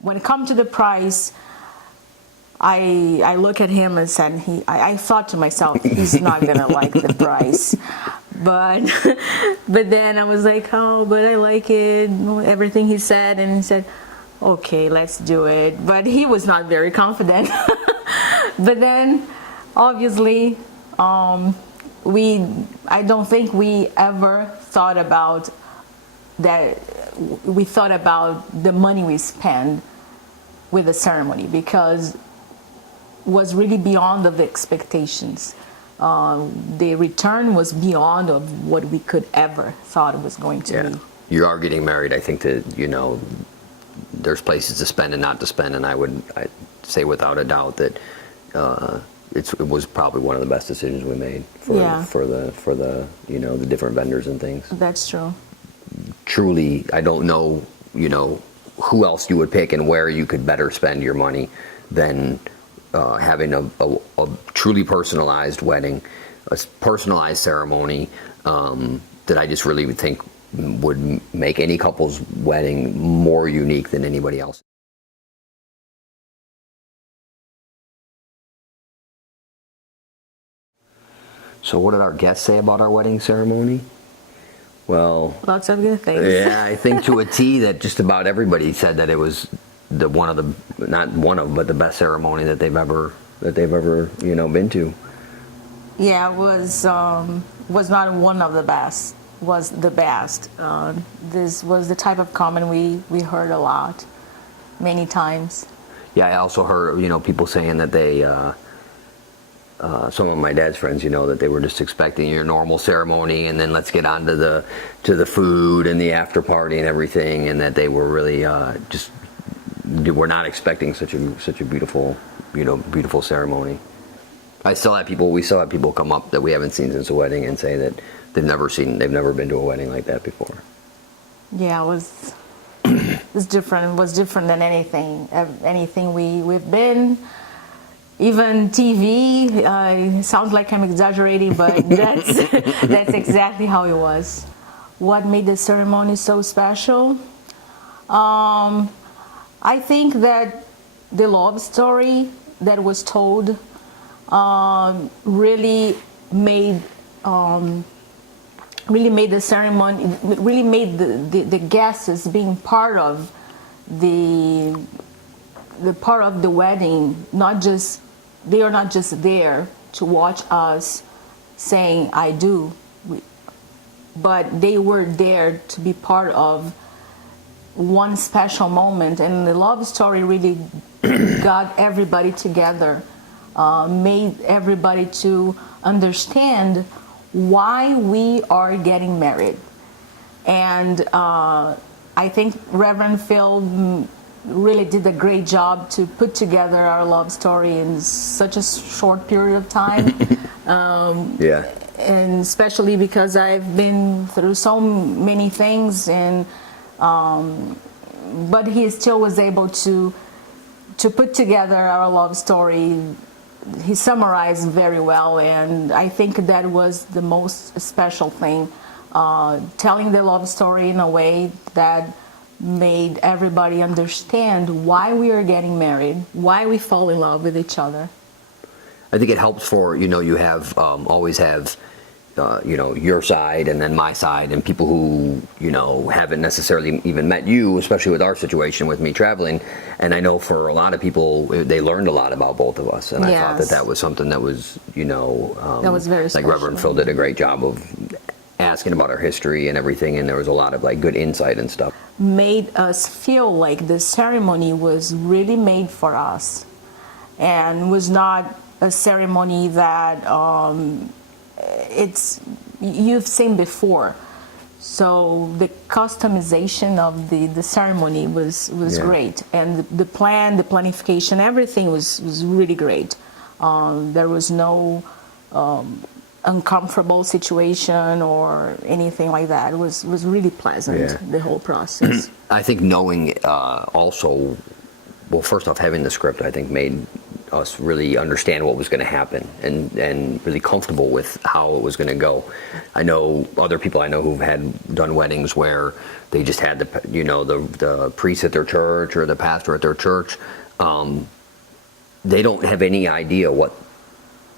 when it comes to the price, I look at him and said, I thought to myself, he's not gonna like the price, but then I was like, oh, but I like it, everything he said, and he said, okay, let's do it. But he was not very confident. But then, obviously, I don't think we ever thought about that. We thought about the money we spend with the ceremony, because was really beyond of the expectations. The return was beyond of what we could ever thought it was going to be. You are getting married. I think that, there's places to spend and not to spend, and I'd say without a doubt that it was probably one of the best decisions we made for the the different vendors and things. That's true. Truly, I don't know who else you would pick and where you could better spend your money than having a truly personalized wedding, a personalized ceremony that I just really would think would make any couple's wedding more unique than anybody else. So what did our guests say about our wedding ceremony? Well, lots of good things. Yeah, I think to a T that just about everybody said that it was the best ceremony that they've ever been to. Yeah, it was not one of the best, was the best. This was the type of comment we heard a lot, many times. Yeah, I also heard people saying that they some of my dad's friends, that they were just expecting your normal ceremony, and then let's get on to the food and the after party and everything, and that they were really just were not expecting such a beautiful beautiful ceremony. We still have people come up that we haven't seen since the wedding and say that they've never been to a wedding like that before. Yeah, it was different. It was different than anything we've been. Even TV, sounds like I'm exaggerating, but that's exactly how it was. What made the ceremony so special? I think that the love story that was told really made the ceremony, really made the guests being part of the part of the wedding. They are not just there to watch us saying I do, but they were there to be part of one special moment. And the love story really got everybody together, made everybody to understand why we are getting married. And I think Reverend Phil really did a great job to put together our love story in such a short period of time. And especially because I've been through so many things, and but he still was able to put together our love story. He summarized very well, and I think that was the most special thing, telling the love story in a way that made everybody understand why we are getting married, why we fall in love with each other. I think it helps for, you have, always have, your side and then my side, and people who, haven't necessarily even met you, especially with our situation with me traveling. And I know for a lot of people, they learned a lot about both of us. And I thought that was something that was, that was very special. Like Reverend Phil did a great job of asking about our history and everything, and there was a lot of good insight and stuff. Made us feel like the ceremony was really made for us, and was not a ceremony that you've seen before. So the customization of the ceremony was great, and the planification, everything was really great. There was no uncomfortable situation or anything like that. It was really pleasant, the whole process. I think knowing also, well, first off, having the script, I think made us really understand what was going to happen and really comfortable with how it was going to go. I know other people I know who've done weddings where they just had the priest at their church or the pastor at their church. They don't have any idea what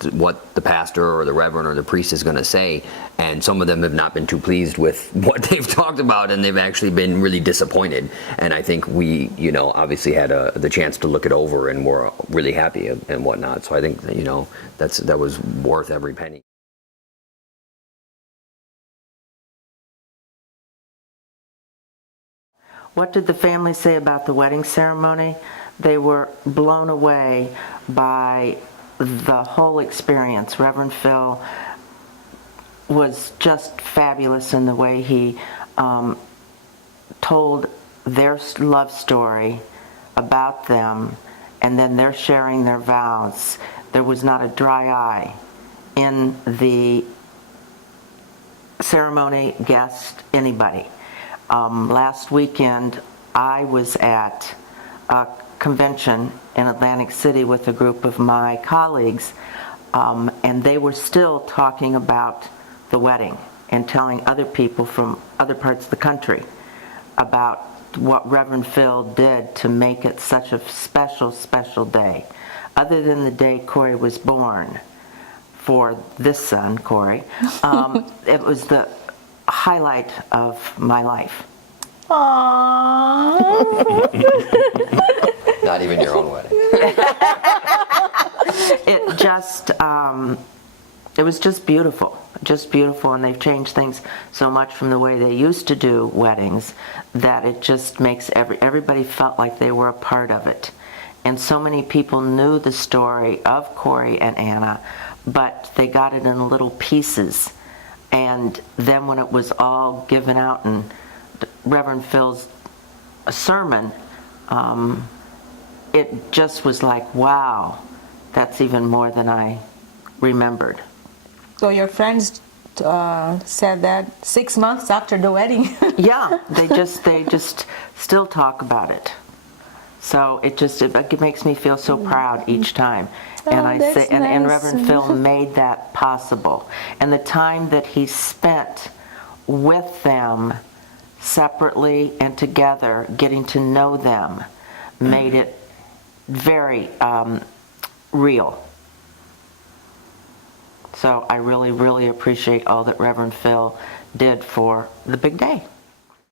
the pastor or the reverend or the priest is going to say, and some of them have not been too pleased with what they've talked about, and they've actually been really disappointed. And I think we, obviously had the chance to look it over, and we're really happy and whatnot. So I think that was worth every penny. What did the family say about the wedding ceremony? They were blown away by the whole experience. Reverend Phil was just fabulous in the way he told their love story about them, and then they're sharing their vows. There was not a dry eye in the ceremony, guest, anybody. Last weekend, I was at a convention in Atlantic City with a group of my colleagues, and they were still talking about the wedding and telling other people from other parts of the country about what Reverend Phil did to make it such a special, special day. Other than the day Cory was born, for this son, Cory, it was the highlight of my life. Aww. Not even your own wedding. It was just beautiful, and they've changed things so much from the way they used to do weddings that it just makes everybody felt like they were a part of it. And so many people knew the story of Cory and Ana, but they got it in little pieces. And then when it was all given out in Reverend Phil's sermon, it just was like, wow, that's even more than I remembered. So your friends said that 6 months after the wedding? Yeah, they just still talk about it. So it makes me feel so proud each time. And and Reverend Phil made that possible. And the time that he spent with them separately and together, getting to know them, made it very real. So I really, really appreciate all that Reverend Phil did for the big day.